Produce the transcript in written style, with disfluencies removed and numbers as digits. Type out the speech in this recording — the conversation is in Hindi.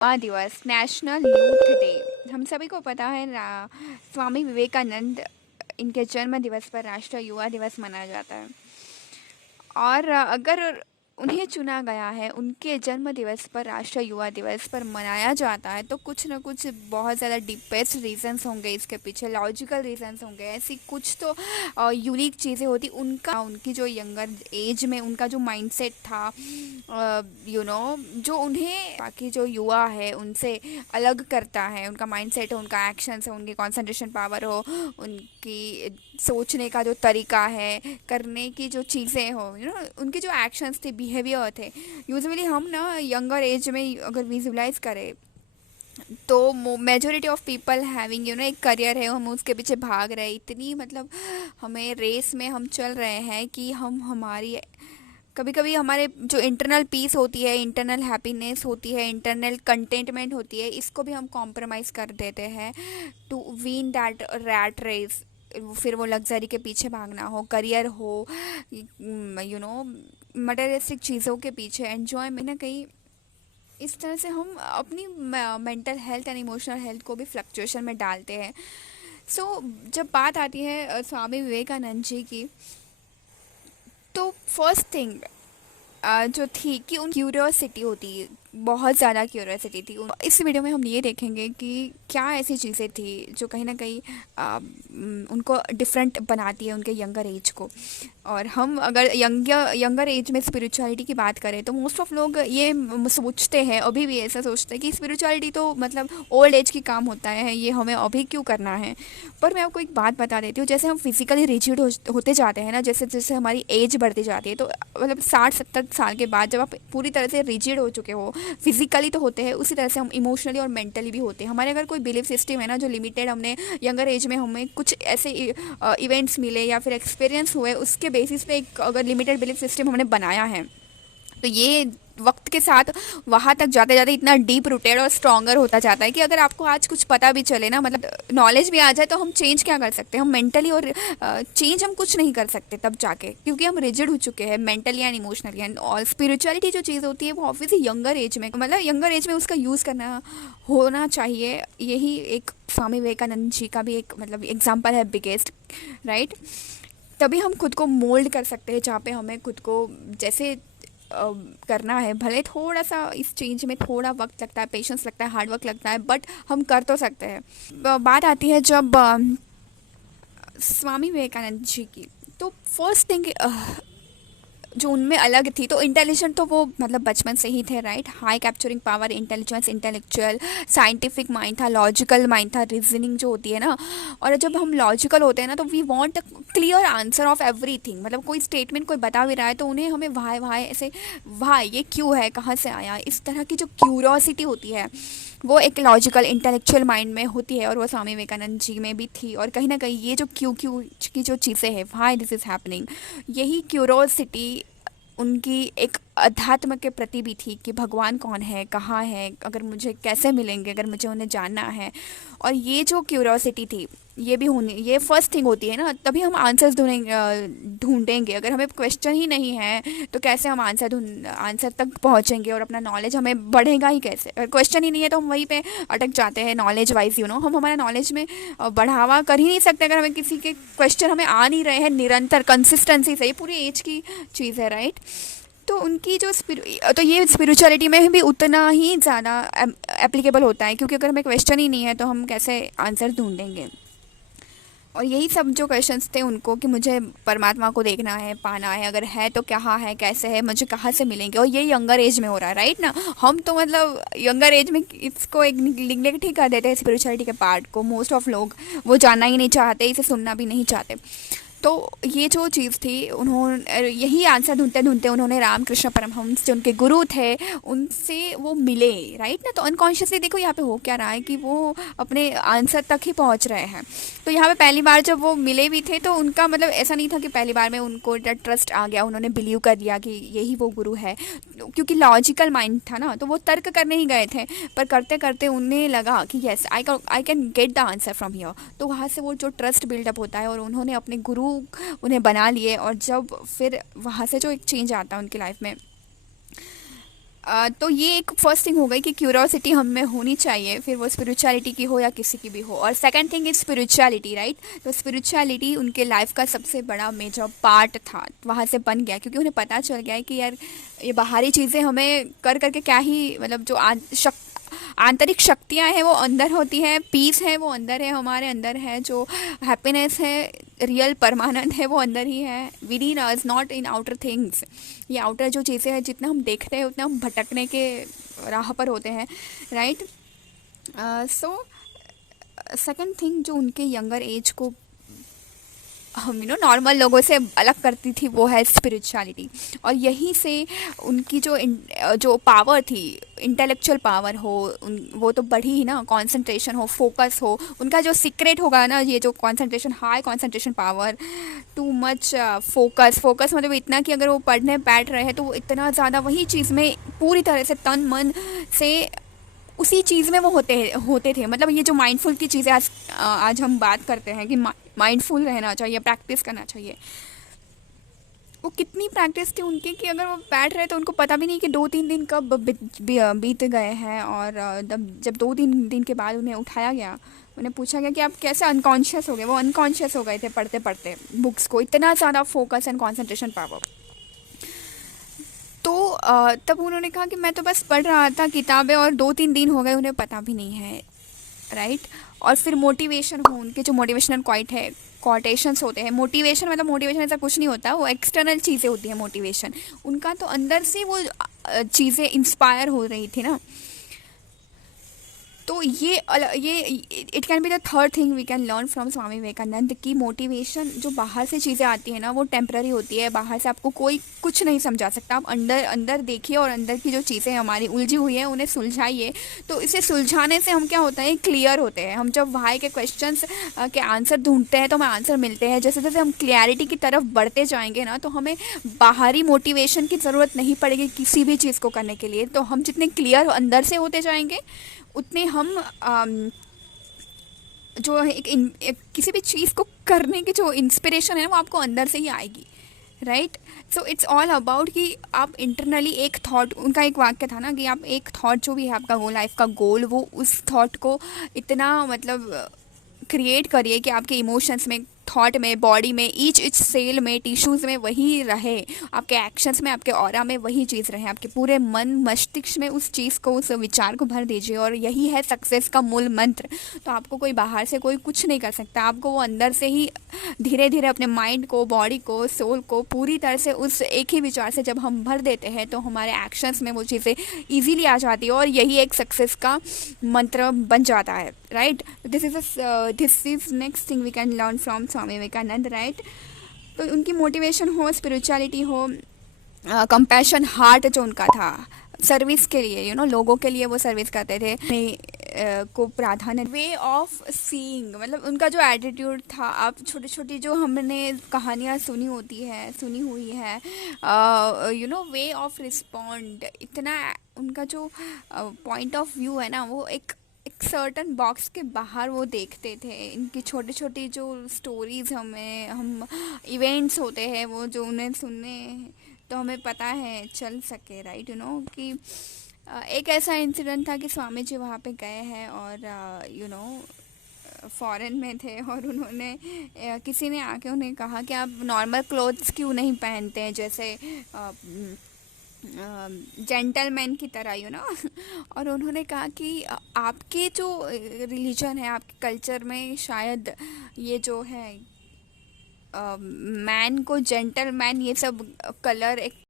युवा दिवस नेशनल यूथ डे हम सभी को पता है स्वामी विवेकानंद इनके जन्म दिवस पर राष्ट्रीय युवा दिवस मनाया जाता है। और अगर उन्हें चुना गया है, उनके जन्म दिवस पर राष्ट्रीय युवा दिवस पर मनाया जाता है, तो कुछ ना कुछ बहुत ज़्यादा डीपेस्ट रीजंस होंगे इसके पीछे, लॉजिकल रीजंस होंगे, ऐसी कुछ तो यूनिक चीज़ें होती उनका, उनकी जो यंगर एज में उनका जो माइंडसेट था, जो उन्हें बाकी जो युवा है उनसे अलग करता है। उनका माइंडसेट है, उनका एक्शंस है, उनकी कंसंट्रेशन पावर हो, उनकी सोचने का जो तरीका है, करने की जो चीज़ें हो, उनके जो एक्शंस थे, बिहेवियर थे। यूजुअली हम ना यंगर एज में अगर विजुलाइज करें तो मेजोरिटी ऑफ पीपल हैविंग एक करियर है, हम उसके पीछे भाग रहे हैं, इतनी मतलब हमें रेस में हम चल रहे हैं कि हम हमारी कभी कभी हमारे जो इंटरनल पीस होती है, इंटरनल हैप्पीनेस होती है, इंटरनल कंटेंटमेंट होती है, इसको भी हम कॉम्प्रोमाइज़ कर देते हैं to win that rat race. फिर वो लग्जरी के पीछे भागना हो, करियर हो, मटेरियलिस्टिक चीज़ों के पीछे एंजॉय में ना कहीं, इस तरह से हम अपनी mental health and emotional health को भी फ्लक्चुएशन में डालते हैं। जब बात आती है स्वामी विवेकानंद जी की, तो फर्स्ट थिंग जो थी कि उन क्यूरियोसिटी होती है, बहुत ज़्यादा क्यूरियोसिटी थी। इस वीडियो में हम ये देखेंगे कि क्या ऐसी चीज़ें थी जो कहीं ना कहीं उनको डिफरेंट बनाती है उनके यंगर एज को। और हम अगर यंगर एज में स्पिरिचुअलिटी की बात करें तो मोस्ट ऑफ लोग ये सोचते हैं, अभी भी ऐसा सोचते हैं कि स्पिरिचुअलिटी तो मतलब ओल्ड एज की काम होता है, ये हमें अभी क्यों करना है। पर मैं आपको एक बात बता देती हूँ, जैसे हम फिजिकली रिजिड होते जाते हैं ना, जैसे जैसे हमारी एज बढ़ती जाती है, तो मतलब 60-70 साल के बाद जब आप पूरी तरह से रिजिड हो चुके हो, फिजिकली तो होते हैं, उसी तरह से हम इमोशनली और मेंटली भी होते हैं। हमारे अगर कोई बिलीफ सिस्टम है ना जो लिमिटेड, हमने यंगर एज में हमें कुछ ऐसे इवेंट्स मिले या फिर एक्सपीरियंस हुए, उसके बेसिस पे एक अगर लिमिटेड बिलीफ सिस्टम हमने बनाया है, तो ये वक्त के साथ वहाँ तक जाते जाते इतना डीप रूटेड और स्ट्रॉन्गर होता जाता है कि अगर आपको आज कुछ पता भी चले ना, मतलब नॉलेज भी आ जाए, तो हम चेंज क्या कर सकते हैं, हम मेंटली और चेंज हम कुछ नहीं कर सकते तब जाके, क्योंकि हम रिजिड हो चुके हैं मेंटली एंड इमोशनली। एंड और स्पिरिचुअलिटी जो चीज़ होती है वो ऑब्वियसली यंगर एज में, मतलब यंगर एज में उसका यूज़ करना होना चाहिए। यही एक स्वामी विवेकानंद जी का भी एक मतलब एग्जाम्पल है, बिगेस्ट, राइट। तभी हम खुद को मोल्ड कर सकते हैं, जहाँ पे हमें खुद को जैसे करना है। भले थोड़ा सा इस चेंज में थोड़ा वक्त लगता है, पेशेंस लगता है, हार्ड वर्क लगता है, बट हम कर तो सकते हैं। बात आती है जब स्वामी विवेकानंद जी की, तो फर्स्ट थिंग जो उनमें अलग थी, तो इंटेलिजेंट तो वो मतलब बचपन से ही थे, right. High capturing power, intelligence, intellectual, scientific mind था, लॉजिकल माइंड था, रीजनिंग जो होती है ना। और जब हम लॉजिकल होते हैं ना, तो we want a clear answer of everything. मतलब कोई स्टेटमेंट कोई बता भी रहा है तो उन्हें हमें वाई वाई ऐसे, वाई ये क्यों है, कहाँ से आया, इस तरह की जो क्यूरियोसिटी होती है वो एक लॉजिकल इंटेलेक्चुअल माइंड में होती है, और वो स्वामी विवेकानंद जी में भी थी। और कहीं ना कहीं ये जो क्यों क्यों की जो चीज़ें हैं, वाई दिस इज़ हैपनिंग, यही क्यूरोसिटी उनकी एक अध्यात्म के प्रति भी थी कि भगवान कौन है, कहाँ है, अगर मुझे कैसे मिलेंगे, अगर मुझे उन्हें जानना है। और ये जो क्यूरियोसिटी थी, ये भी होनी, ये फर्स्ट थिंग होती है ना, तभी हम आंसर्स ढूंढेंगे। अगर हमें क्वेश्चन ही नहीं है तो कैसे हम आंसर तक पहुंचेंगे, और अपना नॉलेज हमें बढ़ेगा ही कैसे। अगर क्वेश्चन ही नहीं है तो हम वहीं पे अटक जाते हैं नॉलेज वाइज, हम हमारा नॉलेज में बढ़ावा कर ही नहीं सकते अगर हमें किसी के क्वेश्चन हमें आ नहीं रहे हैं निरंतर कंसिस्टेंसी से। ये पूरी एज की चीज़ है, राइट। तो उनकी जो तो ये स्पिरिचुअलिटी में भी उतना ही ज़्यादा एप्लीकेबल होता है, क्योंकि अगर हमें क्वेश्चन ही नहीं है तो हम कैसे आंसर ढूंढेंगे। और यही सब जो क्वेश्चंस थे उनको, कि मुझे परमात्मा को देखना है, पाना है, अगर है तो कहाँ है, कैसे है, मुझे कहाँ से मिलेंगे। और ये यंगर एज में हो रहा है, राइट ना। हम तो मतलब यंगर एज में इसको एक निगलेक्ट ही कर देते हैं, स्पिरिचुअलिटी के पार्ट को। मोस्ट ऑफ लोग वो जानना ही नहीं चाहते, इसे सुनना भी नहीं चाहते। तो ये जो चीज़ थी, उन्होंने यही आंसर ढूंढते ढूंढते उन्होंने रामकृष्ण परमहंस जो उनके गुरु थे उनसे वो मिले, राइट ना। तो अनकॉन्शियसली देखो यहाँ पे हो क्या रहा है कि वो अपने आंसर तक ही पहुँच रहे हैं। तो यहाँ पे पहली बार जब वो मिले भी थे तो उनका मतलब ऐसा नहीं था कि पहली बार में उनको ट्रस्ट आ गया, उन्होंने बिलीव कर दिया कि यही वो गुरु है, क्योंकि लॉजिकल माइंड था ना, तो वो तर्क करने ही गए थे। पर करते करते उन्हें लगा कि yes, I can get the answer from here. तो वहाँ से वो जो ट्रस्ट बिल्डअप होता है, और उन्होंने अपने गुरु उन्हें बना लिए। और जब फिर वहाँ से जो एक चेंज आता है उनकी लाइफ में, तो ये एक फर्स्ट थिंग हो गई कि क्यूरियोसिटी हम में होनी चाहिए, फिर वो स्पिरिचुअलिटी की हो या किसी की भी हो। और second thing is spirituality, right. तो स्पिरिचुअलिटी उनके लाइफ का सबसे बड़ा मेजर पार्ट था, वहाँ से बन गया, क्योंकि उन्हें पता चल गया है कि यार ये बाहरी चीज़ें हमें कर करके क्या ही मतलब, जो आंतरिक शक्तियाँ हैं वो अंदर होती है, पीस है वो अंदर है, हमारे अंदर है, जो हैप्पीनेस है रियल परमानेंट है वो अंदर ही है, with in us, not in outer things. ये आउटर जो चीज़ें हैं जितना हम देखते हैं उतना हम भटकने के राह पर होते हैं, राइट। सो सेकंड थिंग जो उनके यंगर एज को हम नॉर्मल लोगों से अलग करती थी वो है स्पिरिचुअलिटी। और यहीं से उनकी जो पावर थी, इंटेलेक्चुअल पावर हो वो तो बढ़ी ही ना, कंसंट्रेशन हो, फोकस हो, उनका जो सीक्रेट होगा ना, ये जो concentration, high concentration power, too much focus मतलब इतना कि अगर वो पढ़ने बैठ रहे हैं तो वो इतना ज़्यादा वही चीज़ में पूरी तरह से तन मन से उसी चीज़ में वो होते थे। मतलब ये जो माइंडफुल की चीज़ें आज हम बात करते हैं कि माइंडफुल रहना चाहिए, प्रैक्टिस करना चाहिए, वो कितनी प्रैक्टिस थी उनकी कि अगर वो बैठ रहे तो उनको पता भी नहीं कि 2-3 दिन कब बीत गए हैं। और जब 2-3 दिन के बाद उन्हें उठाया गया, उन्हें पूछा गया कि आप कैसे अनकॉन्शियस हो गए, वो अनकॉन्शियस हो गए थे पढ़ते पढ़ते बुक्स को, इतना ज़्यादा फोकस एंड कॉन्सेंट्रेशन पावर। तो तब उन्होंने कहा कि मैं तो बस पढ़ रहा था किताबें और 2-3 दिन हो गए, उन्हें पता भी नहीं है, राइट। और फिर मोटिवेशन हो, उनके जो मोटिवेशनल क्वाइट है, कोटेशंस होते हैं। मोटिवेशन मतलब मोटिवेशन ऐसा कुछ नहीं होता, वो एक्सटर्नल चीज़ें होती हैं मोटिवेशन। उनका तो अंदर से वो चीज़ें इंस्पायर हो रही थी ना। तो ये it can be the third thing we can learn from Swami Vivekananda की मोटिवेशन जो बाहर से चीज़ें आती है ना वो टेम्पररी होती है। बाहर से आपको कोई कुछ नहीं समझा सकता, आप अंदर अंदर देखिए और अंदर की जो चीज़ें हमारी उलझी हुई हैं उन्हें सुलझाइए। तो इसे सुलझाने से हम क्या होता है, क्लियर होते हैं। हम जब वाई के क्वेश्चंस के आंसर ढूंढते हैं तो हमें आंसर मिलते हैं। जैसे जैसे हम क्लियरिटी की तरफ बढ़ते जाएंगे ना, तो हमें बाहरी मोटिवेशन की ज़रूरत नहीं पड़ेगी किसी भी चीज़ को करने के लिए। तो हम जितने क्लियर अंदर से होते जाएंगे उतने हम जो है एक किसी भी चीज़ को करने की जो इंस्पिरेशन है वो आपको अंदर से ही आएगी, right. So it's all about कि आप इंटरनली एक थॉट, उनका एक वाक्य था ना कि आप एक थॉट जो भी है आपका गोल, लाइफ का गोल, वो उस थॉट को इतना मतलब क्रिएट करिए कि आपके इमोशंस में, थॉट में, बॉडी में, ईच सेल में, टिश्यूज़ में वही रहे, आपके एक्शंस में, आपके ऑरा में वही चीज़ रहे, आपके पूरे मन मस्तिष्क में उस चीज़ को, उस विचार को भर दीजिए। और यही है सक्सेस का मूल मंत्र। तो आपको कोई बाहर से कोई कुछ नहीं कर सकता, आपको वो अंदर से ही धीरे धीरे अपने माइंड को, बॉडी को, सोल को पूरी तरह से उस एक ही विचार से जब हम भर देते हैं तो हमारे एक्शंस में वो चीज़ें ईजीली आ जाती है और यही एक सक्सेस का मंत्र बन जाता है, right. This is next thing we can learn from Swami Vivekananda, right. तो उनकी मोटिवेशन हो, स्पिरिचुअलिटी हो, कंपैशन हार्ट जो उनका था, सर्विस के लिए लोगों के लिए वो सर्विस करते थे, को प्राधान्य, वे ऑफ सीइंग मतलब उनका जो एटीट्यूड था। आप छोटी छोटी जो हमने कहानियाँ सुनी हुई है, वे ऑफ रिस्पॉन्ड, इतना उनका जो पॉइंट ऑफ व्यू है ना, वो एक सर्टन बॉक्स के बाहर वो देखते थे। इनकी छोटी छोटी जो स्टोरीज़ हम इवेंट्स होते हैं वो जो उन्हें सुनने तो हमें पता है चल सके, राइट, कि एक ऐसा इंसिडेंट था कि स्वामी जी वहाँ पे गए हैं और फॉरेन में थे और उन्होंने किसी ने आके उन्हें कहा कि आप नॉर्मल क्लोथ्स क्यों नहीं पहनते हैं, जैसे जेंटलमैन की तरह और उन्होंने कहा कि आपके जो रिलीजन है, आपके कल्चर में शायद ये जो है मैन को जेंटलमैन ये सब कलर एक